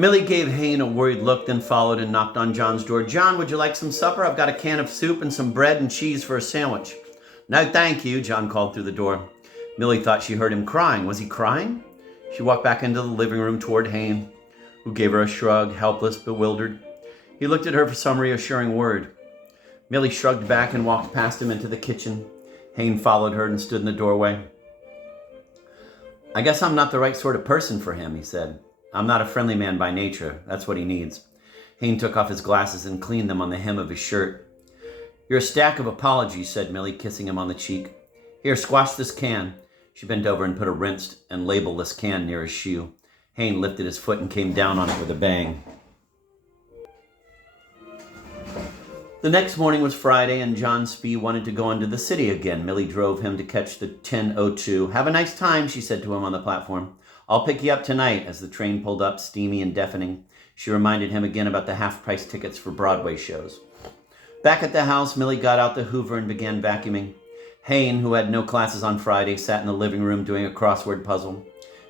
Millie gave Hayne a worried look, then followed and knocked on John's door. "John, would you like some supper? I've got a can of soup and some bread and cheese for a sandwich." "No, thank you," John called through the door. Millie thought she heard him crying. Was he crying? She walked back into the living room toward Hayne, who gave her a shrug, helpless, bewildered. He looked at her for some reassuring word. Millie shrugged back and walked past him into the kitchen. Hayne followed her and stood in the doorway. "I guess I'm not the right sort of person for him," he said. "I'm not a friendly man by nature. That's what he needs." Hayne took off his glasses and cleaned them on the hem of his shirt. "You're a stack of apologies," said Millie, kissing him on the cheek. "Here, squash this can." She bent over and put a rinsed and labelless can near his shoe. Hayne lifted his foot and came down on it with a bang. The next morning was Friday, and John Spee wanted to go into the city again. Millie drove him to catch the 10:02. "Have a nice time," she said to him on the platform. "I'll pick you up tonight." As the train pulled up, steamy and deafening, she reminded him again about the half-price tickets for Broadway shows. Back at the house, Millie got out the Hoover and began vacuuming. Hayne, who had no classes on Friday, sat in the living room doing a crossword puzzle.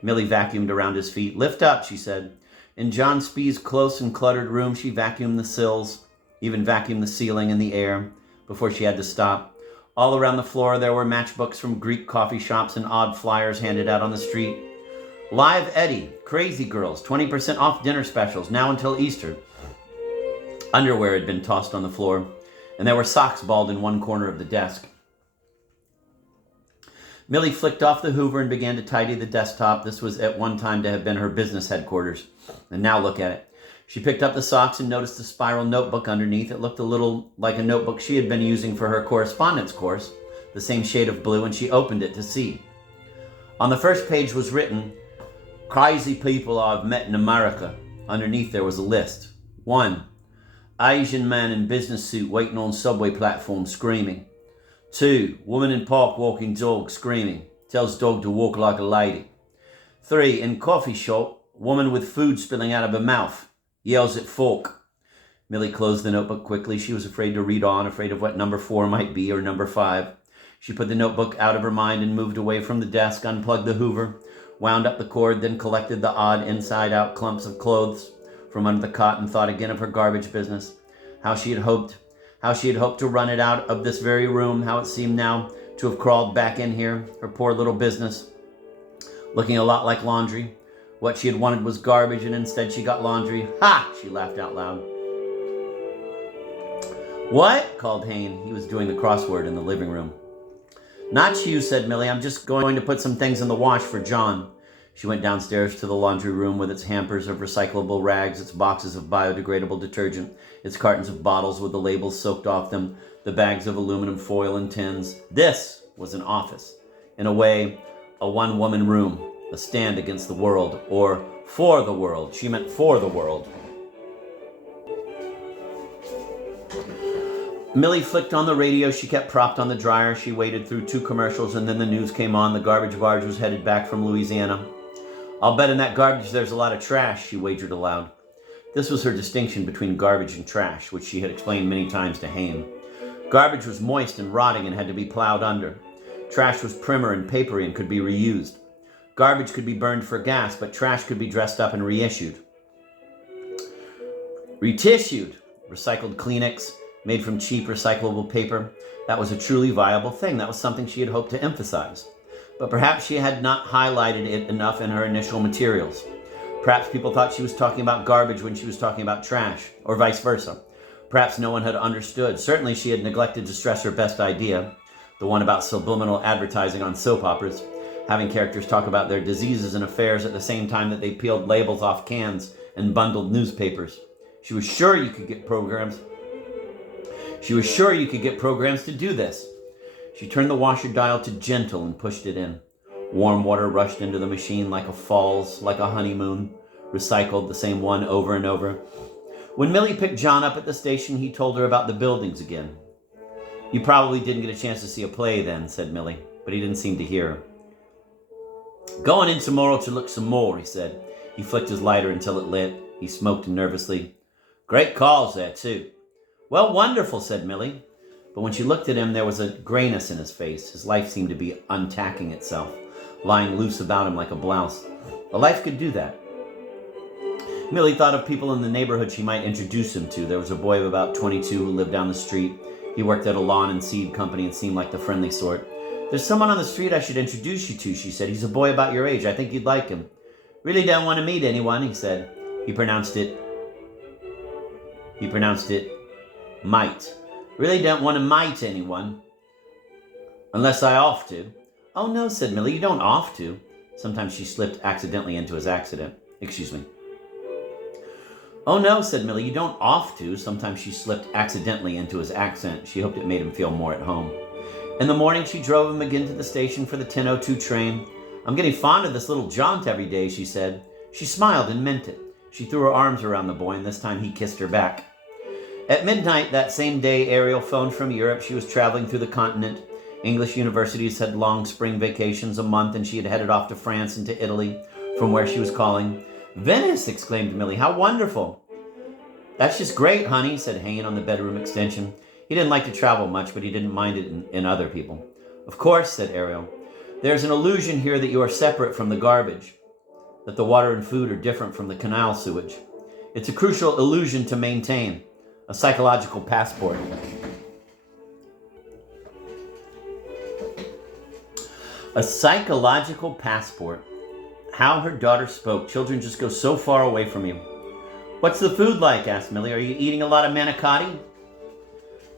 Millie vacuumed around his feet. "Lift up," she said. In John Spee's close and cluttered room, she vacuumed the sills, even vacuumed the ceiling and the air, before she had to stop. All around the floor, there were matchbooks from Greek coffee shops and odd flyers handed out on the street. "Live Eddie, Crazy Girls, 20% off dinner specials, now until Easter." Underwear had been tossed on the floor, and there were socks balled in one corner of the desk. Millie flicked off the Hoover and began to tidy the desktop. This was at one time to have been her business headquarters. And now look at it. She picked up the socks and noticed the spiral notebook underneath. It looked a little like a notebook she had been using for her correspondence course, the same shade of blue, and she opened it to see. On the first page was written, "Crazy people I've met in America." Underneath there was a list. 1. Asian man in business suit waiting on subway platform screaming. 2. Woman in park walking dog screaming. Tells dog to walk like a lady. 3. In coffee shop, woman with food spilling out of her mouth. Yells at fork. Millie closed the notebook quickly. She was afraid to read on, afraid of what number 4 might be or number 5. She put the notebook out of her mind and moved away from the desk, unplugged the Hoover, wound up the cord, then collected the odd inside-out clumps of clothes from under the cot and thought again of her garbage business. How she had hoped to run it out of this very room, how it seemed now to have crawled back in here, her poor little business, looking a lot like laundry. What she had wanted was garbage, and instead she got laundry. "Ha!" She laughed out loud. "What?" called Hayne. He was doing the crossword in the living room. "Not you," said Millie. "I'm just going to put some things in the wash for John." She went downstairs to the laundry room with its hampers of recyclable rags, its boxes of biodegradable detergent, its cartons of bottles with the labels soaked off them, the bags of aluminum foil and tins. This was an office. In a way, a one-woman room, a stand against the world, or for the world. She meant for the world. Millie flicked on the radio she kept propped on the dryer. She waited through 2 commercials, and then the news came on. The garbage barge was headed back from Louisiana. "I'll bet in that garbage there's a lot of trash," she wagered aloud. This was her distinction between garbage and trash, which she had explained many times to Hayne. Garbage was moist and rotting and had to be plowed under. Trash was primer and papery and could be reused. Garbage could be burned for gas, but trash could be dressed up and reissued. Retissued. Recycled Kleenex, made from cheap recyclable paper. That was a truly viable thing. That was something she had hoped to emphasize. But perhaps she had not highlighted it enough in her initial materials. Perhaps people thought she was talking about garbage when she was talking about trash, or vice versa. Perhaps no one had understood. Certainly she had neglected to stress her best idea, the one about subliminal advertising on soap operas, having characters talk about their diseases and affairs at the same time that they peeled labels off cans and bundled newspapers. She was sure you could get programs to do this. She turned the washer dial to gentle and pushed it in. Warm water rushed into the machine like a falls, like a honeymoon, recycled, the same one over and over. When Millie picked John up at the station, he told her about the buildings again. "You probably didn't get a chance to see a play then," said Millie, but he didn't seem to hear her. "Going in tomorrow to look some more," he said. He flicked his lighter until it lit. He smoked nervously. "Great calls there, too." "Well, wonderful," said Millie. But when she looked at him, there was a grayness in his face. His life seemed to be untacking itself, lying loose about him like a blouse. A life could do that. Millie thought of people in the neighborhood she might introduce him to. There was a boy of about 22 who lived down the street. He worked at a lawn and seed company and seemed like the friendly sort. "There's someone on the street I should introduce you to," she said. "He's a boy about your age. I think you'd like him." "Really don't want to meet anyone," he said. He pronounced it might. "Really don't want to might anyone. Unless I off to." "Oh no," said Millie, "you don't off to." Sometimes she slipped accidentally into his accident. Excuse me. "Oh no," said Millie, "you don't off to." Sometimes she slipped accidentally into his accent. She hoped it made him feel more at home. In the morning, she drove him again to the station for the 10:02 train. "I'm getting fond of this little jaunt every day," she said. She smiled and meant it. She threw her arms around the boy, and this time he kissed her back. At midnight that same day, Ariel phoned from Europe. She was traveling through the continent. English universities had long spring vacations, a month, and she had headed off to France and to Italy, from where she was calling. "Venice!" exclaimed Millie. "How wonderful!" "That's just great, honey," said Hayne on the bedroom extension. He didn't like to travel much, but he didn't mind it in other people. "Of course," said Ariel. "There's an illusion here that you are separate from the garbage, that the water and food are different from the canal sewage. It's a crucial illusion to maintain, a psychological passport." A psychological passport. How her daughter spoke. Children just go so far away from you. "What's the food like?" asked Millie. "Are you eating a lot of manicotti?"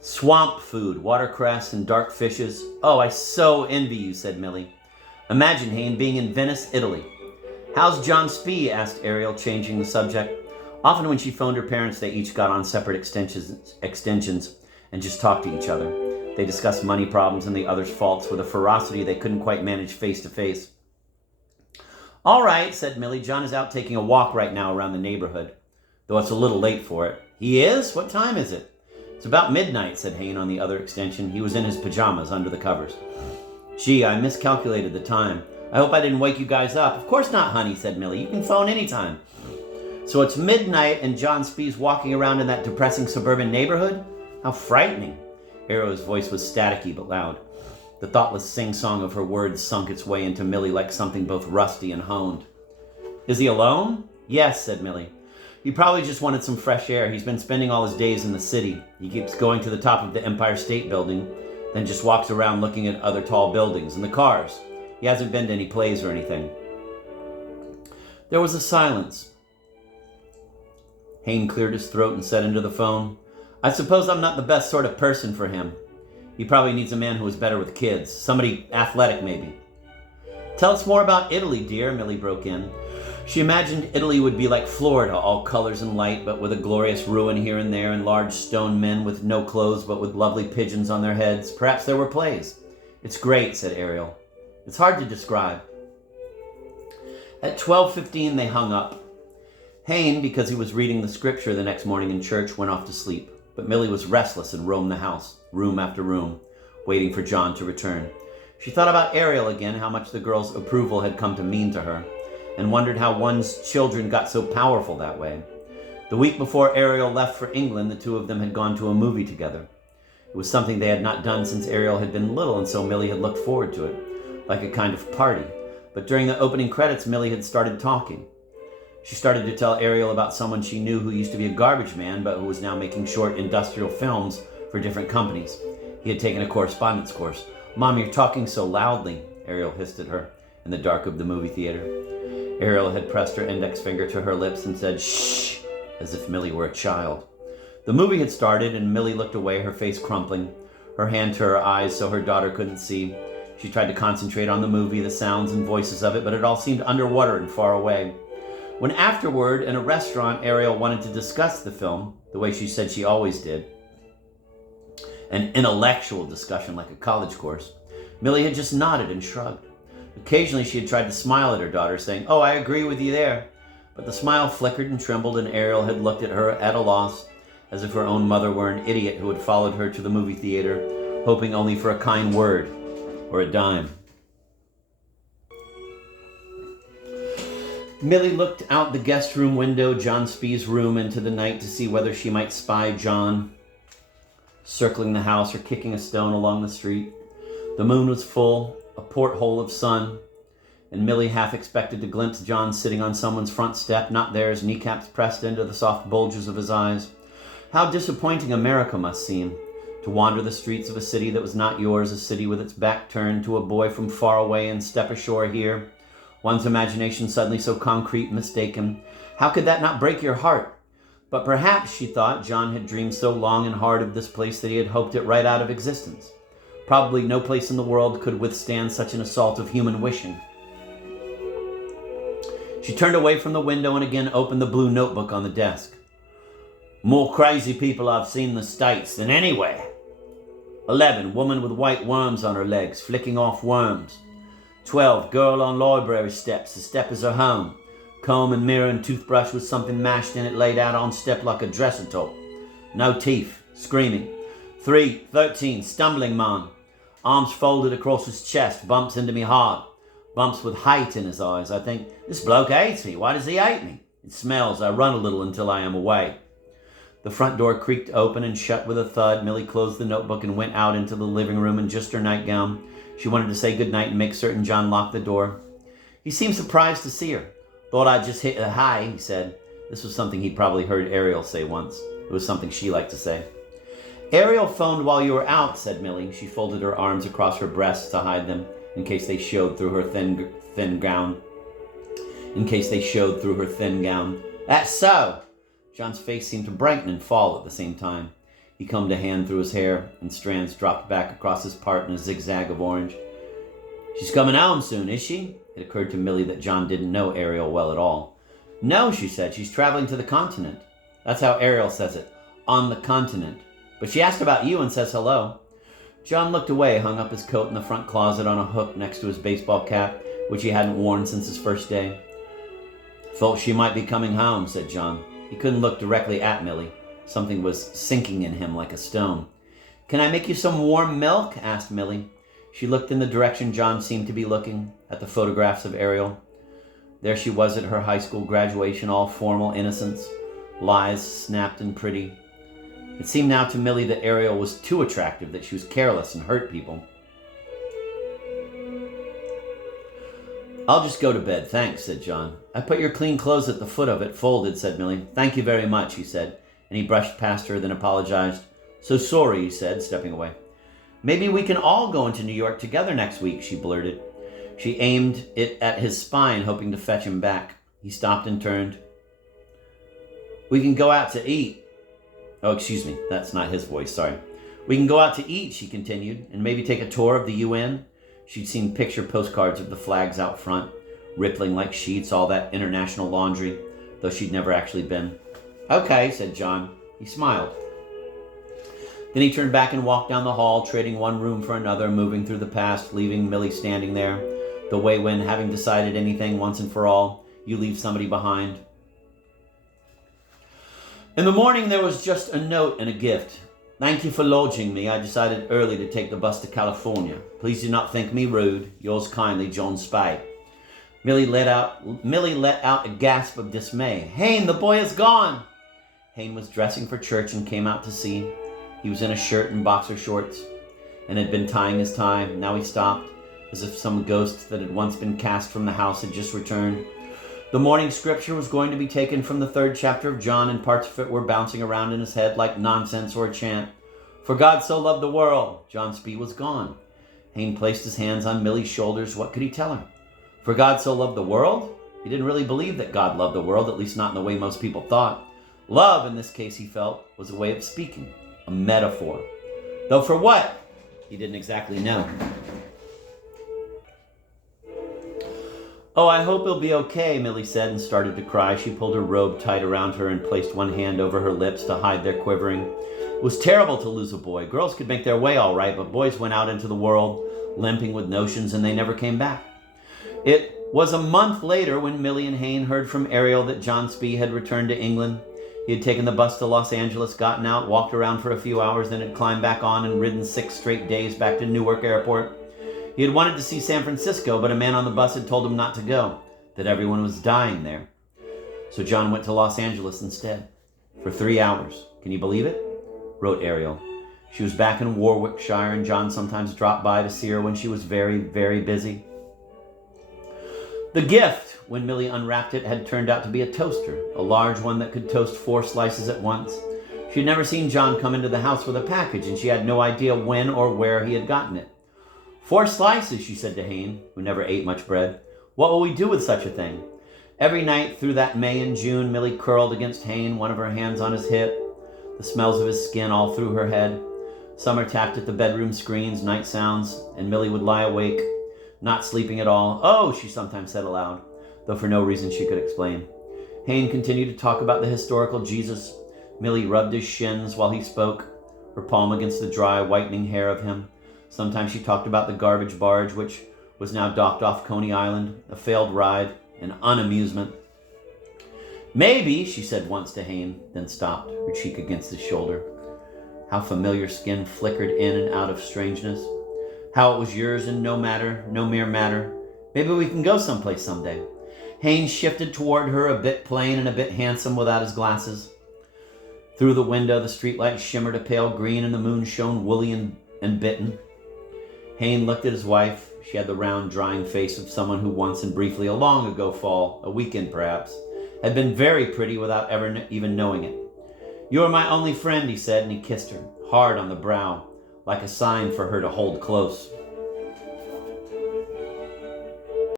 "Swamp food, watercress and dark fishes. Oh, I so envy you," said Millie. "Imagine, Hayne, being in Venice, Italy." "How's John Spee?" asked Ariel, changing the subject. Often when she phoned her parents, they each got on separate extensions and just talked to each other. They discussed money problems and the other's faults with a ferocity they couldn't quite manage face to face. "All right," said Millie. "John is out taking a walk right now around the neighborhood, though it's a little late for it." "He is? What time is it?" "It's about midnight," said Hayne on the other extension. He was in his pajamas under the covers. "Gee, I miscalculated the time. I hope I didn't wake you guys up." "Of course not, honey," said Millie. "You can phone anytime." "So it's midnight and John Spee's walking around in that depressing suburban neighborhood? How frightening." Ariel's voice was staticky but loud. The thoughtless sing-song of her words sunk its way into Millie like something both rusty and honed. "Is he alone?" "Yes," said Millie. "He probably just wanted some fresh air. He's been spending all his days in the city. He keeps going to the top of the Empire State Building, then just walks around looking at other tall buildings and the cars. He hasn't been to any plays or anything." There was a silence. Hayne cleared his throat and said into the phone, "I suppose I'm not the best sort of person for him. He probably needs a man who is better with kids. Somebody athletic, maybe." "Tell us more about Italy, dear," Millie broke in. She imagined Italy would be like Florida, all colors and light, but with a glorious ruin here and there, and large stone men with no clothes but with lovely pigeons on their heads. Perhaps there were plays. "It's great," said Ariel. "It's hard to describe." At 12:15 they hung up. Hayne, because he was reading the scripture the next morning in church, went off to sleep. But Millie was restless and roamed the house, room after room, waiting for John to return. She thought about Ariel again, how much the girl's approval had come to mean to her, and wondered how one's children got so powerful that way. The week before Ariel left for England, the two of them had gone to a movie together. It was something they had not done since Ariel had been little, and so Millie had looked forward to it, like a kind of party. But during the opening credits, Millie had started talking. She started to tell Ariel about someone she knew who used to be a garbage man, but who was now making short industrial films for different companies. He had taken a correspondence course. "Mom, you're talking so loudly," Ariel hissed at her in the dark of the movie theater. Ariel had pressed her index finger to her lips and said, "Shh," as if Millie were a child. The movie had started, and Millie looked away, her face crumpling, her hand to her eyes so her daughter couldn't see. She tried to concentrate on the movie, the sounds and voices of it, but it all seemed underwater and far away. When afterward, in a restaurant, Ariel wanted to discuss the film, the way she said she always did, an intellectual discussion like a college course, Millie had just nodded and shrugged. Occasionally she had tried to smile at her daughter, saying, "Oh, I agree with you there." But the smile flickered and trembled, and Ariel had looked at her at a loss, as if her own mother were an idiot who had followed her to the movie theater, hoping only for a kind word or a dime. Millie looked out the guest room window, John Spee's room, into the night to see whether she might spy John circling the house or kicking a stone along the street. The moon was full, a porthole of sun. and Millie half expected to glimpse John sitting on someone's front step, not theirs, kneecaps pressed into the soft bulges of his eyes. How disappointing America must seem, to wander the streets of a city that was not yours, a city with its back turned to a boy from far away and step ashore here. One's imagination suddenly so concrete and mistaken. How could that not break your heart? But perhaps, she thought, John had dreamed so long and hard of this place that he had hoped it right out of existence. Probably no place in the world could withstand such an assault of human wishing. She turned away from the window and again opened the blue notebook on the desk. More crazy people I've seen in the States than anywhere. 11, woman with white worms on her legs, flicking off worms. 12, girl on library steps, the step is her home. Comb and mirror and toothbrush with something mashed in it laid out on step like a dresser top. No teeth, screaming. 13, stumbling man. Arms folded across his chest, bumps into me hard. Bumps with hate in his eyes. I think, this bloke hates me. Why does he hate me? It smells. I run a little until I am away. The front door creaked open and shut with a thud. Millie closed the notebook and went out into the living room in just her nightgown. She wanted to say goodnight and make certain John locked the door. He seemed surprised to see her. Thought I'd just hit a high, he said. This was something he'd probably heard Ariel say once. It was something she liked to say. Ariel phoned while you were out, said Millie. She folded her arms across her breasts to hide them, in case they showed through her thin gown. That's so. John's face seemed to brighten and fall at the same time. He combed a hand through his hair, and strands dropped back across his part in a zigzag of orange. She's coming home soon, is she? It occurred to Millie that John didn't know Ariel well at all. No, she said. She's traveling to the continent. That's how Ariel says it. On the continent. But she asked about you and says hello. John looked away, hung up his coat in the front closet on a hook next to his baseball cap, which he hadn't worn since his first day. Thought she might be coming home, said John. He couldn't look directly at Millie. Something was sinking in him like a stone. Can I make you some warm milk? Asked Millie. She looked in the direction John seemed to be looking, at the photographs of Ariel. There she was at her high school graduation, all formal innocence, lies snapped and pretty. It seemed now to Millie that Ariel was too attractive, that she was careless and hurt people. I'll just go to bed, thanks, said John. I put your clean clothes at the foot of it, folded, said Millie. Thank you very much, he said, and he brushed past her, then apologized. So sorry, he said, stepping away. Maybe we can all go into New York together next week, she blurted. She aimed it at his spine, hoping to fetch him back. He stopped and turned. We can go out to eat. Oh, excuse me, that's not his voice, sorry. We can go out to eat, she continued, and maybe take a tour of the UN. She'd seen picture postcards of the flags out front, rippling like sheets, all that international laundry, though she'd never actually been. Okay, said John. He smiled. Then he turned back and walked down the hall, trading one room for another, moving through the past, leaving Millie standing there, the way when, having decided anything once and for all, you leave somebody behind. In the morning, there was just a note and a gift. Thank you for lodging me. I decided early to take the bus to California. Please do not think me rude. Yours kindly, John Spade. Millie let out a gasp of dismay. Hayne, the boy is gone. Hayne was dressing for church and came out to see. He was in a shirt and boxer shorts and had been tying his tie. Now he stopped, as if some ghost that had once been cast from the house had just returned. The morning scripture was going to be taken from the 3rd chapter of John, and parts of it were bouncing around in his head like nonsense or a chant. For God so loved the world. John Spee was gone. Hayne placed his hands on Millie's shoulders. What could he tell her? For God so loved the world? He didn't really believe that God loved the world, at least not in the way most people thought. Love, in this case, he felt, was a way of speaking, a metaphor. Though for what? He didn't exactly know. Oh, I hope he'll be okay, Millie said and started to cry. She pulled her robe tight around her and placed one hand over her lips to hide their quivering. It was terrible to lose a boy. Girls could make their way all right, but boys went out into the world, limping with notions, and they never came back. It was a month later when Millie and Hayne heard from Ariel that John Spee had returned to England. He had taken the bus to Los Angeles, gotten out, walked around for a few hours, then had climbed back on and ridden 6 straight days back to Newark Airport. He had wanted to see San Francisco, but a man on the bus had told him not to go, that everyone was dying there. So John went to Los Angeles instead, for 3 hours. Can you believe it? Wrote Ariel. She was back in Warwickshire, and John sometimes dropped by to see her when she was very, very busy. The gift, when Millie unwrapped it, had turned out to be a toaster, a large one that could toast 4 slices at once. She had never seen John come into the house with a package, and she had no idea when or where he had gotten it. 4 slices, she said to Hayne, who never ate much bread. What will we do with such a thing? Every night through that May and June, Millie curled against Hayne, one of her hands on his hip, the smells of his skin all through her head. Summer tapped at the bedroom screens, night sounds, and Millie would lie awake, not sleeping at all. Oh, she sometimes said aloud, though for no reason she could explain. Hayne continued to talk about the historical Jesus. Millie rubbed his shins while he spoke, her palm against the dry, whitening hair of him. Sometimes she talked about the garbage barge, which was now docked off Coney Island, a failed ride, an unamusement. Maybe, she said once to Hayne, then stopped, her cheek against his shoulder. How familiar skin flickered in and out of strangeness. How it was yours and no matter, no mere matter. Maybe we can go someplace someday. Hayne shifted toward her, a bit plain and a bit handsome without his glasses. Through the window, the streetlight shimmered a pale green and the moon shone woolly and bitten. Hayne looked at his wife. She had the round, drying face of someone who once and briefly, a long ago fall, a weekend perhaps, had been very pretty without ever even knowing it. You are my only friend, he said, and he kissed her, hard on the brow, like a sign for her to hold close.